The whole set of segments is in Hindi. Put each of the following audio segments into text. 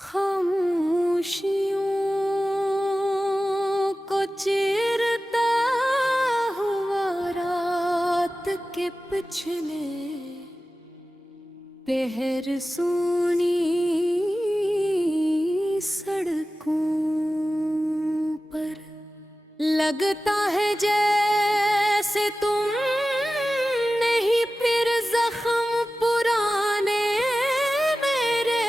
खामोशियों को चीरता हुआ रात के पिछले पहर सूनी सड़कों पर लगता है जैसे तुम नहीं फिर जख्म पुराने मेरे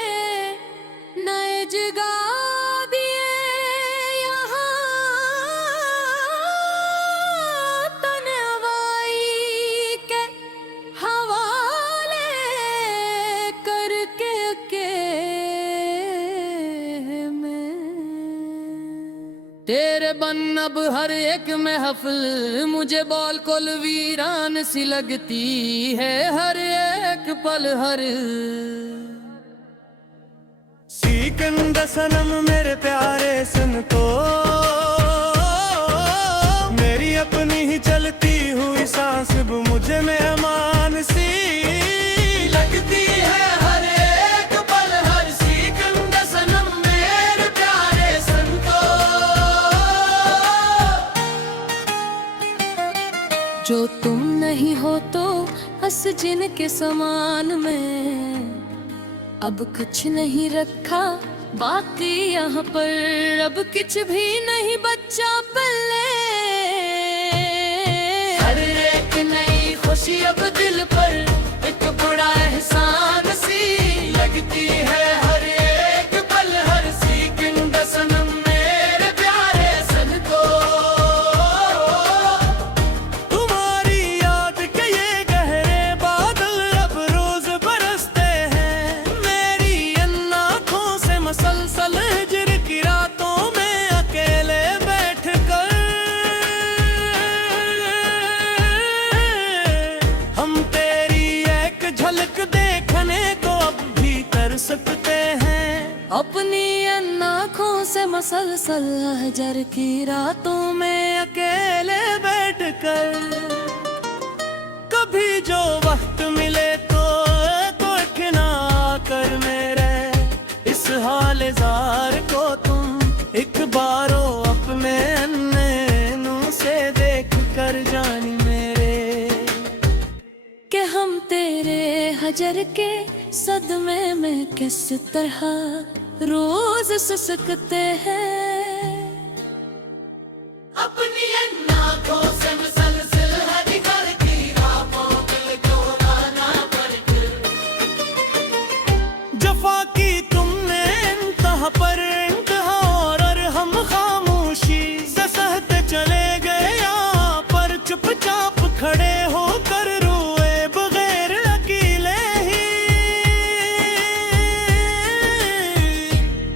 नए जगा दिए यहाँ तन्हाई के हवाले करके मैं तेरे बन अब हर एक महफिल मुझे बालकोल वीरान सी लगती है। हर एक पल हर सिकंदर सनम मेरे प्यारे सुन तो मेरी अपनी ही चलती हुई सांस भी मुझे मेहमान सी लगती है। हर एक पल हर सिकंदर सनम मेरे प्यारे सुन तो जो तुम नहीं हो तो हंस जिनके समान में अब कुछ नहीं रखा बाकी यहाँ पर अब कुछ भी नहीं बच्चा पल्ले। हर एक नई खुशी अब दिल पर एक बड़ा एहसान सी लगती है। हर एक पल हर सिकंदर सनम मेरे प्यारे सन को तुम्हारी याद के ये गहरे बादल अब रोज बरसते हैं। मेरी इन आँखों से मसलसल हिजर की रातों में अकेले बैठ कर हम तेरी एक झलक देखने को अब भी कर सकते हैं। अपनी इन आँखों से मसलसल हजर की रातों में अकेले बैठ कर कभी जो वक्त मिले तो देखना कर मेरे इस हाल जार को तुम एक बारो अपने नैनों से देख कर जानी मेरे कि हम तेरे हजर के सदमे में किस तरह रोज सिसकते हैं। अपनी आँखों से मुसलसल हर घर की राहों दिल को आना पड़ जफा की तुमने इंतहा पर इंतहा और हम खामोशी से सहते चले गए यहाँ पर चुपचाप खड़े होकर रोए बगैर अकेले ही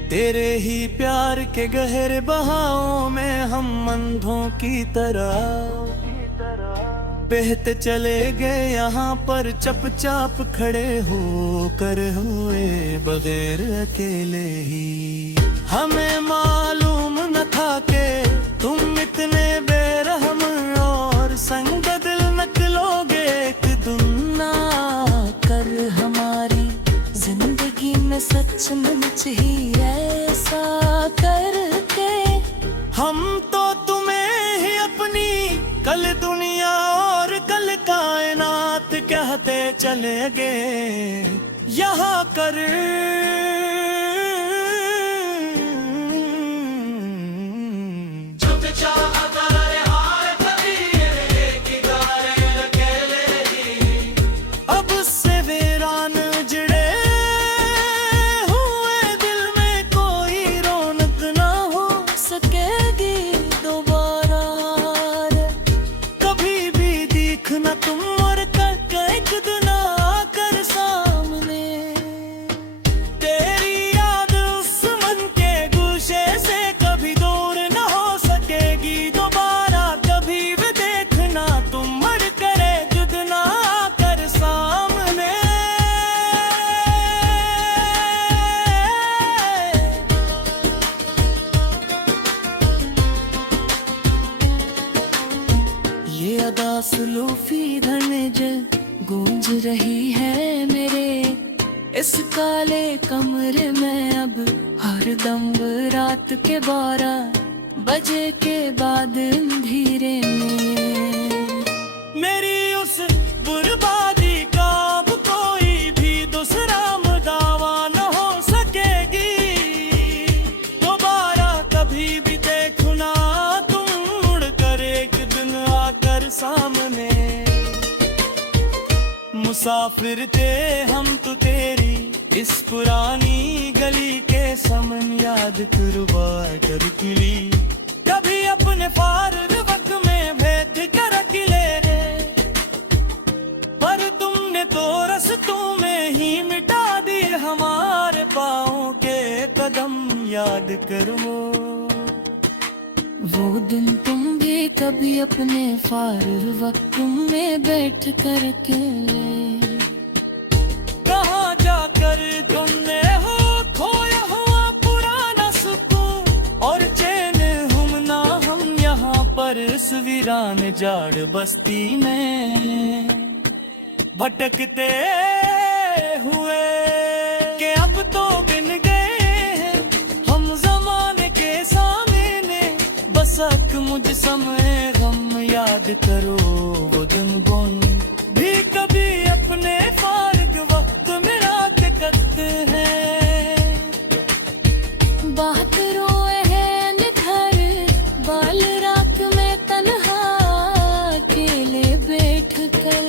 तेरे ही प्यार के गहरे बहावों में हम अंधों की तरह बहते चले गए यहाँ पर चुपचाप खड़े होकर हुए बगैर अकेले ही। हमें मालूम न था कि तुम इतने बेरहम और संग दिल निकलोगे एक दिन ना कर हमारी जिंदगी में सचमुच ही ऐसा करके हम तो तुम्हें ही अपनी कल दुनिया और कल कायनात कहते चले गए यहाँ कर अब से वीरान उजड़े हुए दिल में कोई रौनक ना हो सकेगी दोबारा कभी भी देखना तुम और करके एक दिन आकर सामने काले कमरे में अब हर दम रात के 12 बजे के बाद अंधेरे में मेरी उस बर्बादी का अब कोई भी दूसरा दावा न हो सकेगी। दोबारा कभी भी देखो ना तुम मुड़ कर एक दिन आकर सामने। मुसाफिर थे हम तो तेरी इस पुरानी गली के समन याद कुर्बान कर किली। कभी अपने फार वक्त में भेद कर अकेले रे, पर तुमने तो रस्तों में ही मिटा दिए हमारे पाँव के कदम याद करो। वो दिन तुम भी कभी अपने फार वक्त में बैठ कर अकेले कहाँ जाकर तुमने हो खोया हुआ पुराना सुकून और चैन हम ना हम यहाँ पर इस वीरान जाड़ बस्ती में भटकते हुए के अब तो बिन गए हैं हम जमाने के सामने। बसक मुझ समय गम याद करो वो दिन गुन भी कभी अपने फारग वक्त में रात करते हैं। बात रोए हैं निखर बाल रात में तन्हा अकेले बैठ कर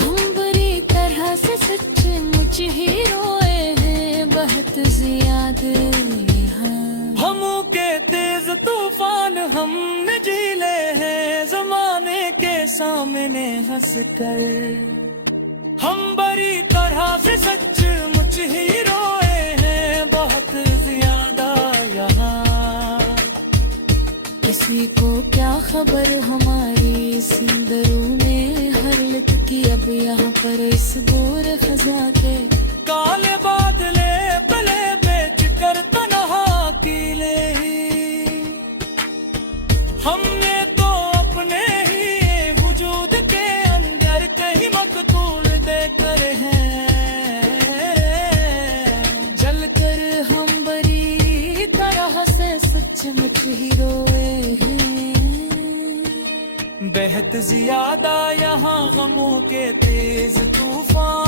हम बुरी तरह से सचमुच ही रोए हैं बहुत ज्यादा। हमों के तेज तूफान हमने झीले हैं जमाने के सामने हंस कर। हम बड़ी तरह से सचमुच ही रोए हैं बहुत ज्यादा यहाँ। किसी को क्या खबर हमारी सिंदरों में हर लिट की अब यहाँ पर इस बोर खजा के काले बादले पले बेच कर तनहा अकेले हमने तो अपने ही वजूद के अंदर कहीं मकतूल देकर हैं जलकर हम बड़ी तरह से सचमुच ही रोए हैं। बेहद ज्यादा यहाँ गमों के तेज तूफान